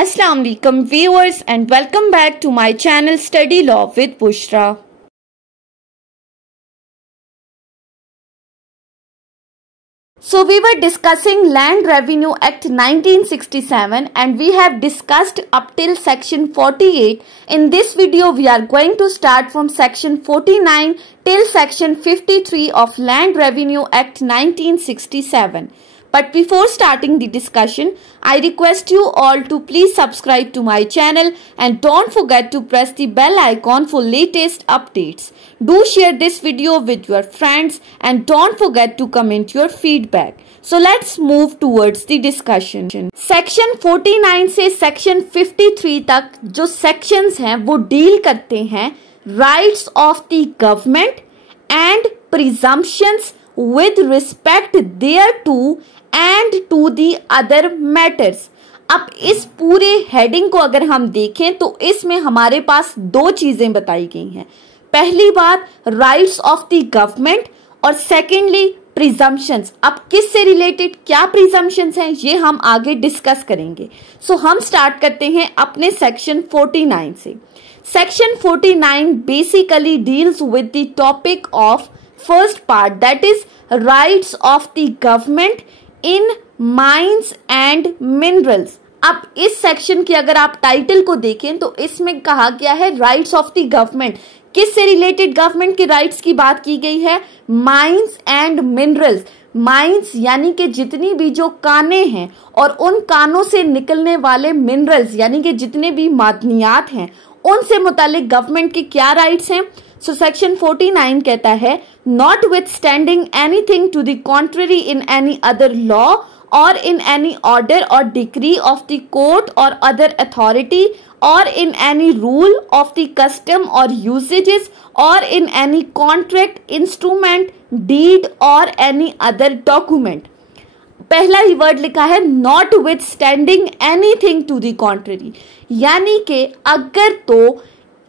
Assalamu alaikum viewers and welcome back to my channel Study Law with Bushra. So we were discussing Land Revenue Act 1967 and we have discussed up till section 48. In this video we are going to start from section 49 till section 53 of Land Revenue Act 1967. But before starting the discussion, I request you all to please subscribe to my channel and don't forget to press the bell icon for latest updates. Do share this video with your friends and don't forget to comment your feedback. So let's move towards the discussion. Section 49 से section 53 तक जो sections हैं वो deal करते हैं rights of the government and presumptions with respect thereto and to the other matters. अब इस पूरे हेडिंग को अगर हम देखें तो इसमें हमारे पास दो चीजें बताई गई हैं. पहली बात राइट्स ऑफ द गवर्नमेंट और सेकेंडली प्रिजम्पशंस. अब किससे रिलेटेड क्या प्रिजम्पशंस हैं ये हम आगे डिस्कस करेंगे. सो हम स्टार्ट करते हैं अपने सेक्शन 49 से. Section 49 basically deals with the topic of first part that is rights of the government in mines and minerals. अब इस सेक्शन की अगर आप टाइटल को देखें तो इसमें कहा गया है राइट्स ऑफ द गवर्नमेंट. किससे रिलेटेड गवर्नमेंट के राइट्स की बात की गई है? Mines and minerals. माइंस यानी कि जितनी भी जो काने हैं और उन कानों से निकलने वाले मिनरल्स यानी कि जितने भी मादनियात हैं उनसे मुतालिक गवर्नमेंट के क्या राइट्स हैं. सो सेक्शन 49 कहता है notwithstanding anything to the contrary in any other law or in any order or decree of the court or other authority or in any rule of the custom or usages or in any contract, instrument, deed or any other document. पहला ही word लिखा है notwithstanding anything to the contrary, यानी कि अगर तो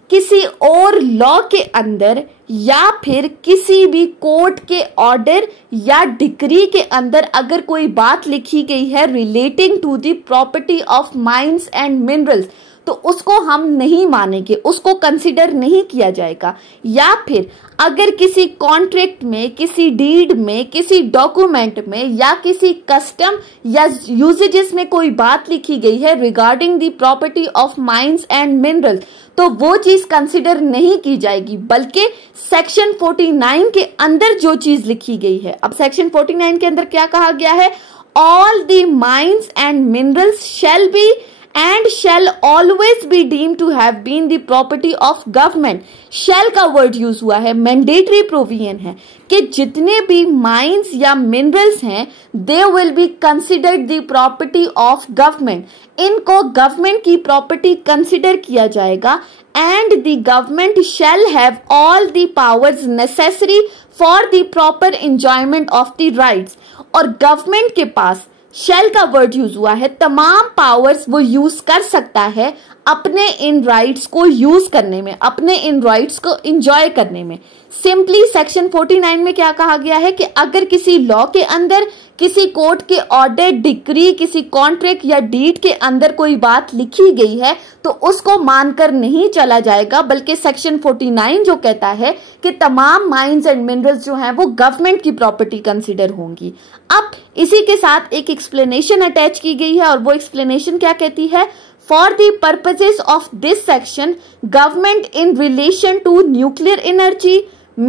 किसी और law के अंदर या फिर किसी भी कोर्ट के ऑर्डर या डिक्री के अंदर अगर कोई बात लिखी गई है relating to the property of mines and minerals तो उसको हम नहीं मानेंगे, उसको कंसिडर नहीं किया जाएगा. या फिर अगर किसी कॉन्ट्रैक्ट में, किसी डीड में, किसी डॉक्यूमेंट में या किसी कस्टम या यूजेजेस में कोई बात लिखी गई है regarding the property of mines and minerals तो वो चीज कंसिडर नहीं की जाएगी, बल्कि सेक्शन 49 के अंदर जो चीज लिखी गई है. अब सेक्शन 49 के अंदर क्या कहा गया है? All the mines and minerals shall be and shall always be deemed to have been the property of government. shall का वर्ड यूज हुआ है, मैंडेटरी प्रोविजन है कि जितने भी माइंस या मिनरल्स हैं they will be considered the property of government. इनको गवर्नमेंट की प्रॉपर्टी कंसिडर किया जाएगा and the government shall have all the powers necessary for the proper enjoyment of the rights. और गवर्नमेंट के पास शेल का word use हुआ है, तमाम पावर्स वो यूज कर सकता है अपने इन राइट्स को यूज करने में, अपने इन राइट्स को एंजॉय करने में. सिंपली सेक्शन 49 में क्या कहा गया है कि अगर किसी लॉ के अंदर, किसी कोर्ट के ऑर्डर, डिक्री, किसी कॉन्ट्रैक्ट या डीड के अंदर कोई बात लिखी गई है तो उसको मानकर नहीं चला जाएगा, बल्कि सेक्शन 49 जो कहता है कि तमाम माइंस एंड मिनरल्स जो हैं वो गवर्नमेंट की प्रॉपर्टी कंसिडर होंगी. अब इसी के साथ एक एक्सप्लेनेशन अटैच की गई है और वो एक्सप्लेनेशन क्या कहती है? For the purposes of this section, government in relation to nuclear energy,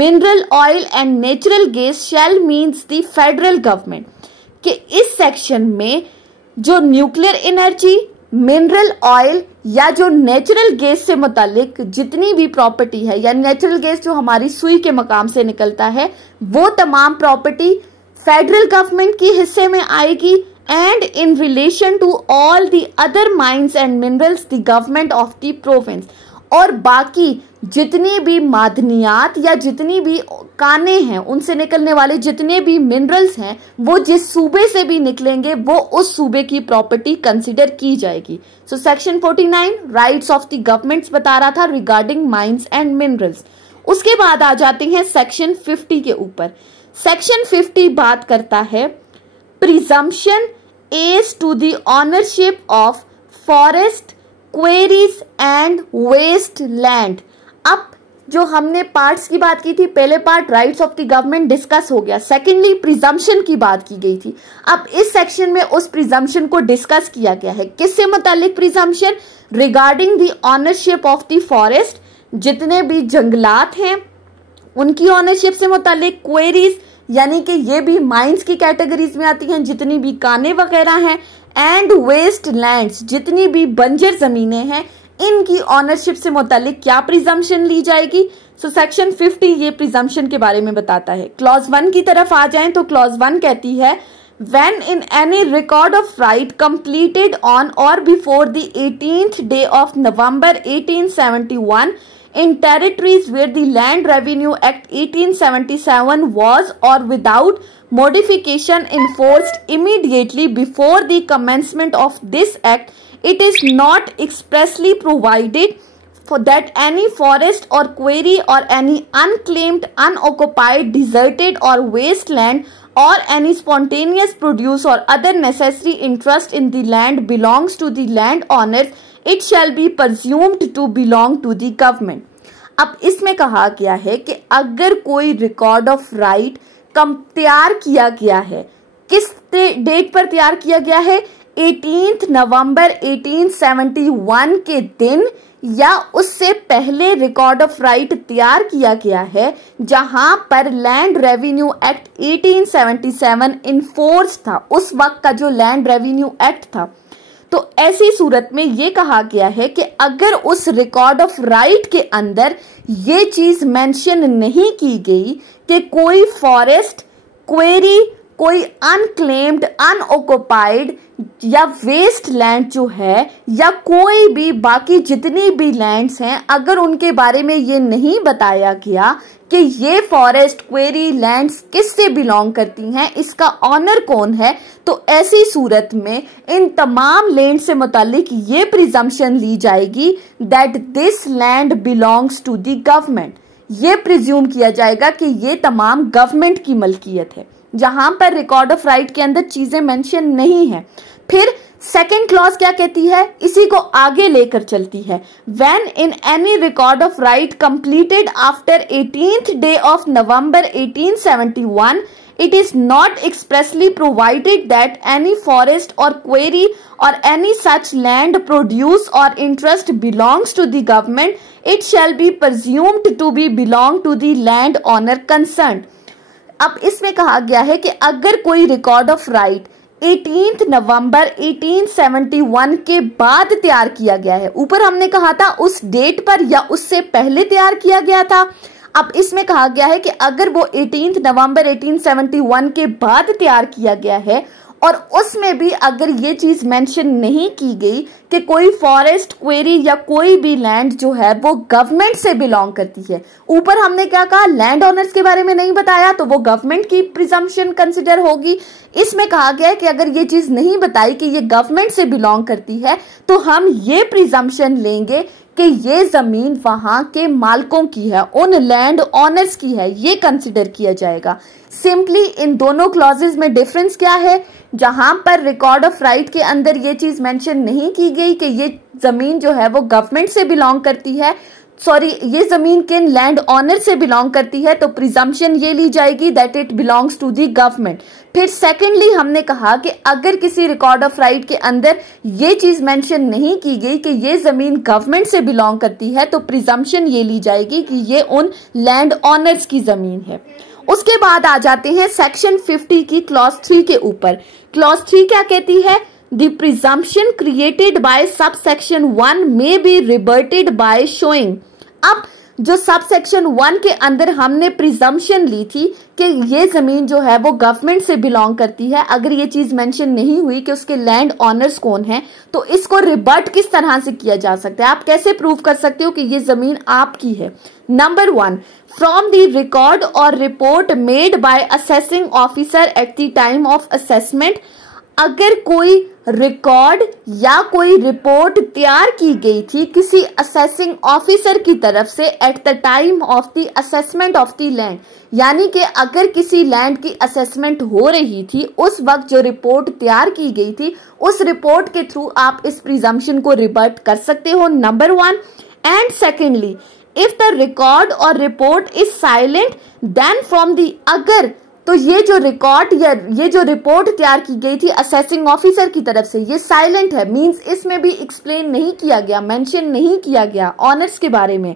mineral oil and natural gas shall means the federal government. कि इस सेक्शन में जो न्यूक्लियर एनर्जी, मिनरल ऑयल या जो नेचुरल गैस से मुतालिक जितनी भी प्रॉपर्टी है या नेचुरल गैस जो हमारी सुई के मकाम से निकलता है वो तमाम प्रॉपर्टी फेडरल गवर्नमेंट की हिस्से में आएगी. And in relation to all the other mines and minerals, the government of the province. और बाकी जितनी भी मादनियात या जितनी भी काने हैं उनसे निकलने वाले जितने भी मिनरल्स हैं वो जिस सूबे से भी निकलेंगे वो उस सूबे की प्रॉपर्टी कंसिडर की जाएगी. So section 49 rights of the governments बता रहा था रिगार्डिंग माइंस एंड मिनरल्स. उसके बाद आ जाते हैं सेक्शन 50 के ऊपर. सेक्शन 50 बात करता है presumption as to the ownership of forest, quarries and waste land. अब जो हमने पार्ट्स की बात की थी, पहले part rights of the government discuss हो गया, सेकेंडली प्रिजम्पशन की बात की गई थी। अब इस सेक्शन में उस प्रिजम्पशन को डिस्कस किया गया है। किससे मुतालिक presumption? Regarding the ownership of the forest, जितने भी जंगलात हैं उनकी ऑनरशिप से मुतालिक। क्वेरीज यानी कि ये भी माइंस की कैटेगरीज में आती हैं, जितनी भी काने वगैरह हैं। एंड वेस्ट लैंड्स, जितनी भी बंजर जमीनें हैं, इनकी ऑनरशिप से मुतालिक क्या प्रिजम्पशन ली जाएगी। सो सेक्शन 50 ये प्रिजम्पशन के बारे में बताता है। क्लॉज 1 की तरफ आ जाएं तो क्लॉज 1 कहती है when in any record of right completed on or before the 18th day of November 1871 in territories where the Land Revenue Act 1877 was or without modification enforced immediately before the commencement of this act, it is not expressly provided for that any forest or quarry or any unclaimed, unoccupied, deserted or waste land or any spontaneous produce or other necessary interest in the land belongs to the landowners, it shall be presumed to belong to the government. अब इसमें कहा गया है कि अगर कोई record of right तैयार किया गया है, किस डेट पर तैयार किया गया है? 18 नवंबर 1871 के दिन या उससे पहले रिकॉर्ड ऑफ राइट तैयार किया गया है, जहां पर लैंड रेवेन्यू एक्ट 1877 इन्फोर्स था, उस वक्त का जो लैंड रेवेन्यू एक्ट था। तो ऐसी सूरत में ये कहा गया है कि अगर उस रिकॉर्ड ऑफ राइट के अंदर ये चीज मेंशन नहीं की गई कि कोई फॉरेस्ट, क्वेरी, कोई अनक्लेम्ड, अनऑक्युपाइड या वेस्ट लैंड जो है, या कोई भी बाकी जितनी भी लैंड्स हैं, अगर उनके बारे में ये नहीं बताया गया कि ये फॉरेस्ट, क्वेरी, लैंड्स किससे बिलोंग करती हैं, इसका ऑनर कौन है, तो ऐसी सूरत में इन तमाम लैंड से मुतालिक ये प्रिजम्पशन ली जाएगी that this land belongs to the government. ये प्रिज्यूम किया जाएगा कि ये तमाम गवर्नमेंट की मलकियत है, जहां पर रिकॉर्ड ऑफ राइट के अंदर चीजें मेंशन नहीं है। फिर सेकेंड क्लॉज क्या कहती है, इसी को आगे लेकर चलती है। When in any record of right completed after 18th day of November 1871, it is not expressly provided that any forest or quarry or any such land produce or interest belongs to the government, it shall be presumed to be belong to the landowner concerned. अब इसमें कहा गया है कि अगर कोई record of right 18 नवंबर 1871 के बाद तैयार किया गया है, ऊपर हमने कहा था उस डेट पर या उससे पहले तैयार किया गया था, अब इसमें कहा गया है कि अगर वो 18 नवंबर 1871 के बाद तैयार किया गया है और उसमें भी अगर ये चीज मेंशन नहीं की गई कि कोई फॉरेस्ट, क्वेरी या कोई भी लैंड जो है वो गवर्नमेंट से बिलोंग करती है, ऊपर हमने क्या कहा, लैंड ओनर्स के बारे में नहीं बताया, तो वो गवर्नमेंट की प्रिजम्पशन कंसिडर होगी। इसमें कहा गया है कि अगर ये चीज नहीं बताई कि ये गवर्नमेंट से बिलोंग करती है, तो हम ये प्रिजम्पशन लेंगे कि ये जमीन वहां के मालिकों की है, उन लैंड ओनर्स की है, ये कंसिडर किया जाएगा। सिंपली इन दोनों क्लॉजेज में डिफरेंस क्या है, जहां पर रिकॉर्ड ऑफ राइट के अंदर ये चीज मेंशन नहीं की गई कि ये जमीन जो है वो गवर्नमेंट से बिलोंग करती है, ये जमीन किन लैंड ऑनर से बिलोंग करती है, तो प्रिजम्पशन ये ली जाएगी that it belongs to the government. फिर सेकेंडली हमने कहा कि अगर किसी रिकॉर्ड ऑफ राइट के अंदर ये चीज मेंशन नहीं की गई कि ये जमीन गवर्नमेंट से बिलोंग करती है, तो प्रिजम्पशन ये ली जाएगी कि ये उन लैंड ऑनर्स की जमीन है। उसके बाद आ जाते हैं सेक्शन 50 की क्लॉज 3 के ऊपर। क्लॉज 3 क्या कहती है, The presumption created by subsection 1 may be rebutted by showing। अब जो सबसेक्शन 1 के अंदर हमने प्रिजम्पशन ली थी कि ये जमीन जो है वो गवर्नमेंट से बिलोंग करती है, अगर ये चीज मेंशन नहीं हुई कि उसके लैंड ऑनर्स कौन है, तो इसको रिबट किस तरह से किया जा सकता है, आप कैसे प्रूव कर सकते हो कि ये जमीन आपकी है। नंबर 1, फ्रॉम द रिकॉर्ड और report made by assessing officer at the time of assessment. अगर कोई रिकॉर्ड या कोई रिपोर्ट तैयार की गई थी किसी असेसिंग ऑफिसर की तरफ से at the time of the assessment of the land, यानी कि अगर किसी लैंड की असेसमेंट हो रही थी उस वक्त जो रिपोर्ट तैयार की गई थी उस रिपोर्ट के थ्रू आप इस प्रिजम्पशन को रिबर्ट कर सकते हो, number 1। And secondly, if the record और report is silent then from the, अगर तो ये जो रिकॉर्ड या ये जो रिपोर्ट तैयार की गई थी असेसिंग ऑफिसर की तरफ से ये साइलेंट है, मींस इसमें भी एक्सप्लेन नहीं किया गया, मेंशन नहीं किया गया ऑनर्स के बारे में,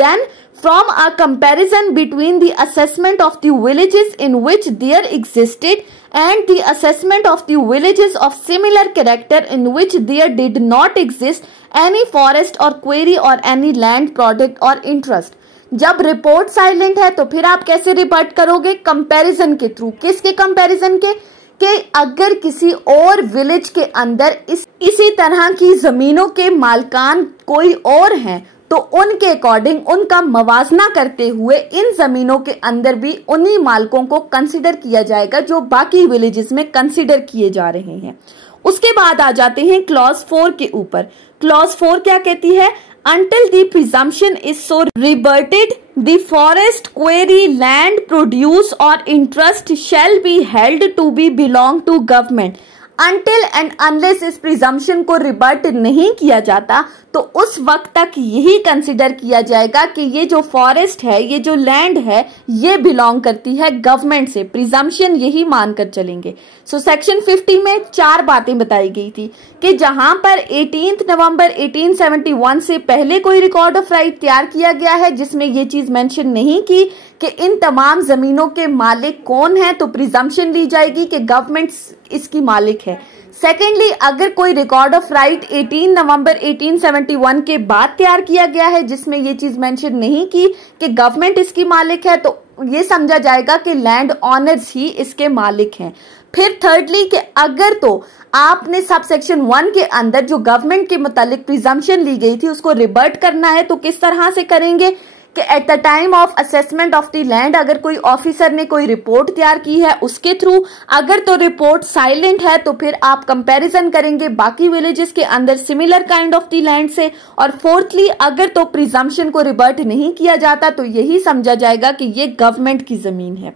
then from a comparison between the assessment of the villages in which there existed and the assessment of the villages of similar character in which there did not exist any forest or quarry or any land product or interest। जब report silent है तो फिर आप कैसे report करोगे? Comparison के through. किसके comparison के? कि अगर किसी और विलेज के अंदर इसी तरह की जमीनों के मालिकान कोई और हैं तो उनके अकॉर्डिंग उनका मवाजना करते हुए इन जमीनों के अंदर भी उन्हीं मालिकों को कंसिडर किया जाएगा जो बाकी विलेजेस में कंसिडर किए जा रहे हैं। उसके बाद आ जाते हैं क्लॉज 4 के ऊपर। क्लॉज 4 क्या कहती है? Until the presumption is so rebutted, the forest, quarry, land, produce or interest shall be held to be belong to government। Until and unless इस प्रिजम्पशन को रिबर्ट नहीं किया जाता तो उस वक्त तक यही कंसिडर किया जाएगा कि ये जो फॉरेस्ट है, ये जो लैंड है, ये बिलोंग करती है गवर्नमेंट से। प्रिजम्पशन यही मानकर चलेंगे। सो सेक्शन 50 में 4 बातें बताई गई थी कि जहां पर 18 नवंबर 1871 से पहले कोई रिकॉर्ड ऑफ राइट तैयार किया गया है जिसमें ये चीज मेंशन नहीं की कि इन तमाम जमीनों के मालिक कौन है, तो प्रिजम्पशन ली जाएगी कि गवर्नमेंट इसकी मालिक है। सेकेंडली, अगर कोई रिकॉर्ड ऑफ राइट 18 नवंबर 1871 के बाद तैयार किया गया है जिसमें ये चीज मेंशन नहीं की कि गवर्नमेंट इसकी मालिक है तो ये समझा जाएगा कि लैंड ऑनर्स ही इसके मालिक हैं। फिर थर्डली कि अगर तो आपने सब सेक्शन 1 के अंदर जो गवर्नमेंट के मुतालिक प्रिजम्पशन ली गई थी उसको रिबर्ट करना है तो किस तरह से करेंगे कि at the time of assessment of the land अगर कोई ऑफिसर ने कोई रिपोर्ट तैयार की है उसके थ्रू, अगर तो रिपोर्ट साइलेंट है तो फिर आप कंपैरिजन करेंगे बाकी विलेजेस के अंदर similar kind of the land से, और फोर्थली अगर तो प्रिजम्पशन को रिबर्ट नहीं किया जाता तो यही समझा जाएगा कि ये गवर्नमेंट की जमीन है।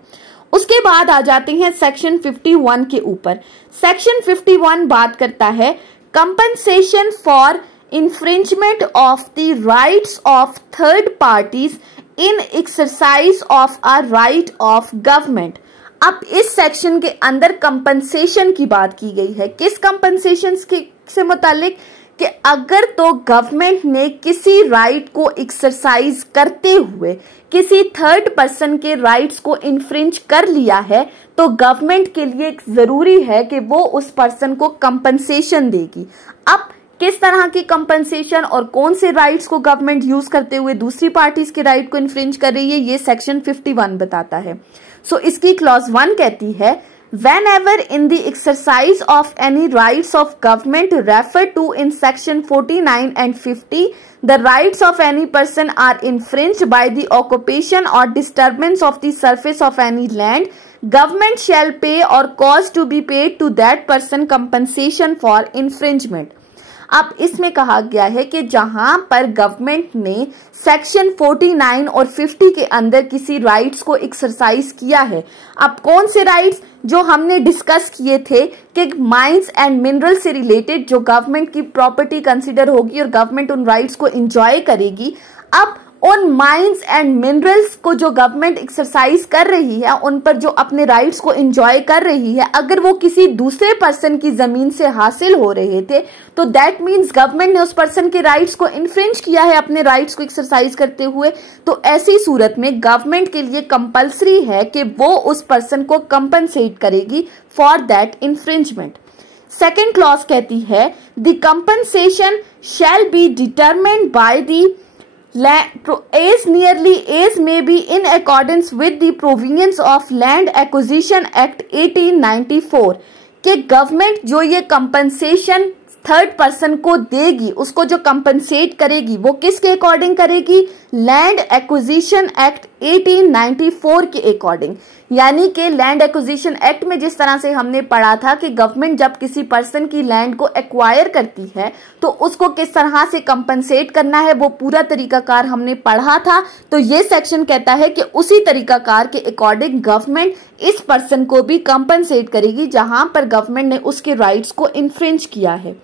उसके बाद आ जाते हैं सेक्शन 51 के ऊपर। सेक्शन 51 बात करता है compensation for infringement of the rights of third parties in exercise of a right of government। अब इस सेक्शन के अंदर कंपनसेशन की बात की गई है। किस कंपनसेशन से मुतालिक? कि अगर तो गवर्नमेंट ने किसी राइट को एक्सरसाइज करते हुए किसी थर्ड पर्सन के राइट्स को इन्फ्रिंज कर लिया है तो गवर्नमेंट के लिए जरूरी है कि वो उस पर्सन को कंपनसेशन देगी। अब किस तरह की कंपनसेशन और कौन से राइट्स को गवर्नमेंट यूज करते हुए दूसरी पार्टीज के राइट को इन्फ्रिंज कर रही है ये सेक्शन 51 बताता है। सो इसकी क्लॉज 1 कहती है whenever in the exercise of any rights of government referred to in section 49 and 50 the rights of any person are infringed by the occupation or disturbance of the surface of any land, government shall pay or cause to be paid to that person compensation for infringement। अब इसमें कहा गया है कि जहां पर government ने section 49 और 50 के अंदर किसी राइट्स को एक्सरसाइज किया है, अब कौन से राइट्स जो हमने डिस्कस किए थे कि माइंस एंड मिनरल से रिलेटेड जो गवर्नमेंट की प्रॉपर्टी कंसिडर होगी और गवर्नमेंट उन राइट्स को एंजॉय करेगी। अब उन माइंस एंड मिनरल्स को जो गवर्नमेंट एक्सरसाइज कर रही है, उन पर जो अपने राइट्स को एंजॉय कर रही है, अगर वो किसी दूसरे पर्सन की जमीन से हासिल हो रहे थे तो दैट मीन्स गवर्नमेंट ने उस पर्सन के राइट्स को इन्फ्रिंज किया है अपने राइट्स को एक्सरसाइज करते हुए। तो ऐसी सूरत में गवर्नमेंट के लिए कंपल्सरी है कि वो उस पर्सन को कंपनसेट करेगी for that infringement. Second clause कहती है the compensation shall be determined by the as nearly as may be in accordance with the provisions of Land Acquisition Act 1894 कि गवर्नमेंट जो ये कंपनसेशन थर्ड पर्सन को देगी, उसको जो कंपनसेट करेगी वो किसके अकॉर्डिंग करेगी? लैंड एक्विजिशन एक्ट 1894 के अकॉर्डिंग। यानी कि लैंड एक्विजिशन एक्ट में जिस तरह से हमने पढ़ा था कि गवर्नमेंट जब किसी पर्सन की लैंड को एक्वायर करती है तो उसको किस तरह से कंपनसेट करना है, वो पूरा तरीकाकार हमने पढ़ा था। तो ये सेक्शन कहता है कि उसी तरीकाकार के अकॉर्डिंग गवर्नमेंट इस पर्सन को भी कंपनसेट करेगी जहां पर गवर्नमेंट ने उसके राइट्स को इन्फ्रिंज किया है।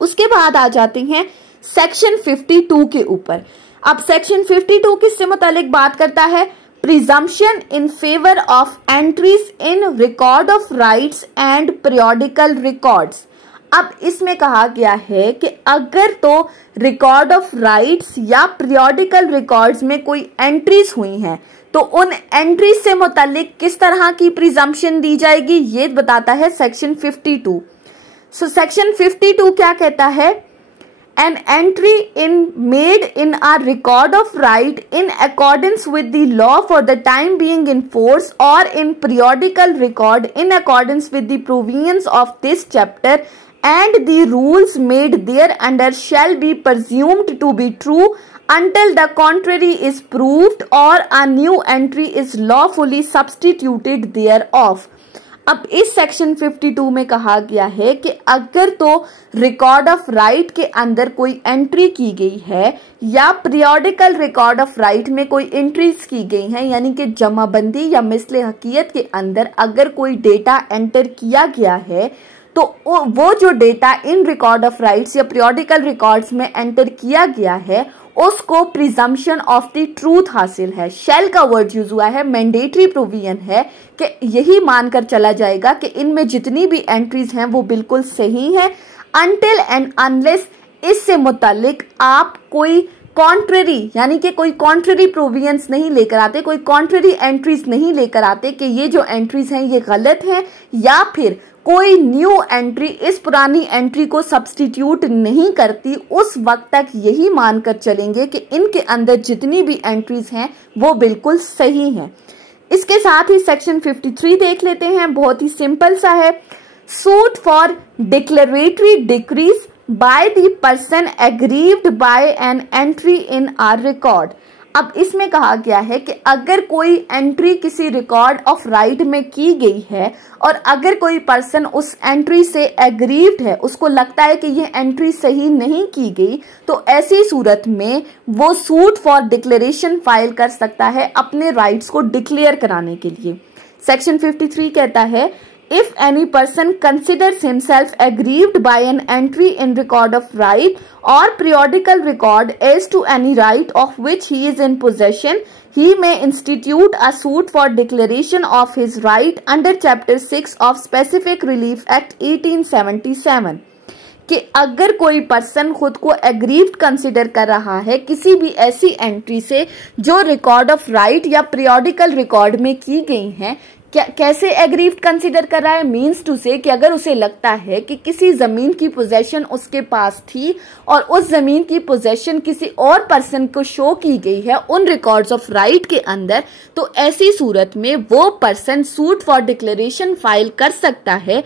उसके बाद आ जाते हैं सेक्शन 52 के ऊपर। अब सेक्शन 52 किससे मुतालिक बात करता है? Presumption in favour of entries in record of rights and periodical records. अब इसमें कहा गया है कि अगर तो रिकॉर्ड ऑफ राइट्स या पीरियोडिकल रिकॉर्ड्स में कोई एंट्रीज हुई हैं तो उन एंट्रीज से मुतालिक किस तरह की प्रिजम्पशन दी जाएगी, ये बताता है सेक्शन 52। सो सेक्शन 52 क्या कहता है? An entry made in a record of right in accordance with the law for the time being in force or in periodical record in accordance with the provisions of this chapter and the rules made thereunder shall be presumed to be true until the contrary is proved or a new entry is lawfully substituted thereof। अब इस section 52 में कहा गया है कि अगर तो record of right के अंदर कोई एंट्री की गई है या पीरियोडिकल रिकॉर्ड ऑफ राइट में कोई एंट्रीज की गई हैं, यानी कि जमाबंदी या मिसले हकीयत के अंदर अगर कोई डेटा एंटर किया गया है तो वो जो data in record of rights या पीरियोडिकल रिकॉर्ड्स में एंटर किया गया है उसको प्रिजम्पशन ऑफ द ट्रूथ हासिल है। शेल का वर्ड यूज हुआ है, मैंडेटरी प्रोविजन है कि यही मानकर चला जाएगा कि इनमें जितनी भी एंट्रीज हैं वो बिल्कुल सही हैं अनटिल एंड अनलेस इससे मुतालिक आप कोई कॉन्ट्ररी यानी कि कोई कॉन्ट्ररी प्रोविजंस नहीं लेकर आते, कोई कॉन्ट्ररी एंट्रीज नहीं लेकर आते कि ये जो एंट्रीज हैं ये गलत हैं, या फिर कोई न्यू एंट्री इस पुरानी एंट्री को सब्स्टिट्यूट नहीं करती। उस वक्त तक यही मानकर चलेंगे कि इनके अंदर जितनी भी एंट्रीज हैं वो बिल्कुल सही हैं। इसके साथ ही सेक्शन 53 देख लेते हैं, बहुत ही सिंपल सा है। Suit for declaratory decrease by the person aggrieved by an entry in a record। अब इसमें कहा गया है कि अगर कोई एंट्री किसी रिकॉर्ड ऑफ राइट में की गई है और अगर कोई पर्सन उस एंट्री से एग्रीव्ड है, उसको लगता है कि ये एंट्री सही नहीं की गई, तो ऐसी सूरत में वो सूट फॉर डिक्लेरेशन फाइल कर सकता है अपने राइट्स को डिक्लेयर कराने के लिए। सेक्शन 53 कहता है if any person considers himself aggrieved by an entry in record of right or periodical record as to any right of which he is in possession, he may institute a suit for declaration of his right under Chapter 6 of Specific Relief Act 1877। कि अगर कोई person खुद को aggrieved consider कर रहा है किसी भी ऐसी एंट्री से जो रिकॉर्ड ऑफ राइट या पीरियोडिकल रिकॉर्ड में की गई हैं, कैसे एग्रीव्ड कंसिडर कर रहा है? मीन्स टू से कि अगर उसे लगता है कि किसी जमीन की पोजेशन उसके पास थी और उस जमीन की पोजेशन किसी और पर्सन को शो की गई है उन रिकॉर्ड्स ऑफ राइट के अंदर, तो ऐसी सूरत में वो person suit for declaration file कर सकता है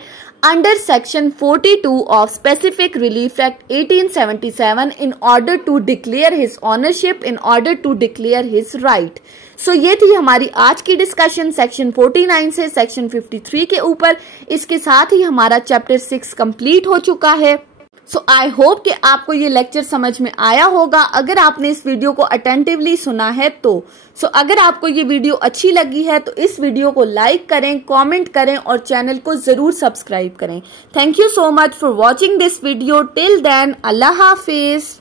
under section 42 of Specific Relief Act 1877 in order to declare his ownership, in order to declare his right। सो ये थी हमारी आज की डिस्कशन सेक्शन 49 से सेक्शन 53 के ऊपर। इसके साथ ही हमारा चैप्टर 6 कंप्लीट हो चुका है। सो आई होप कि आपको ये लेक्चर समझ में आया होगा अगर आपने इस वीडियो को अटेंटिवली सुना है तो। अगर आपको ये वीडियो अच्छी लगी है तो इस वीडियो को लाइक करें, कमेंट करें और चैनल को जरूर सब्सक्राइब करें। Thank you so much for watching this video. Till then, Allah Hafiz.